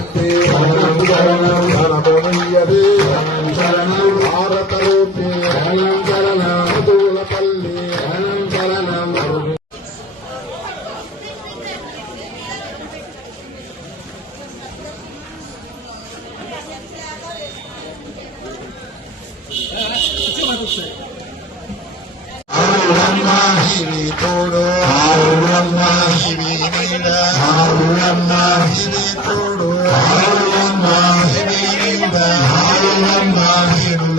कीर्ते शरणं शरणमुय्यते शरणं भारतरूपे शरणं शरणं तूलपल्ले शरणं शरणं Brahma, Shivi Toro, Brahma, Shivi Nila, Brahma,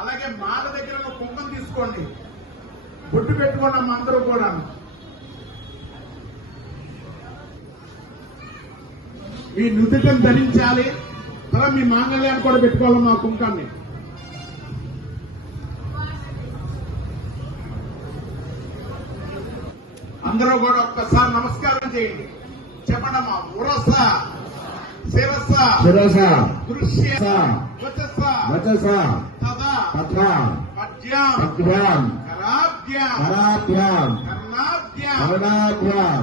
అలాగే మాల దగ్గర కుంకం తీసుకోండి. బొట్టు పెట్టుకున్నాం అందరూ కూడా. మీ నుదుటం ధరించాలి. తర్వాత మీ మాంగళ్యాన్ని కూడా పెట్టుకోవాలి మా కుంకాన్ని. అందరూ కూడా ఒక్కసారి నమస్కారం చేయండి. చెప్పండమ్మా ఉరస శిరస దృశ్య వచస వచస తదా తథా పద్యం పద్భ్యాం కరాభ్యాం పరాభ్యాం కర్ణాభ్యాం కరుణాభ్యాం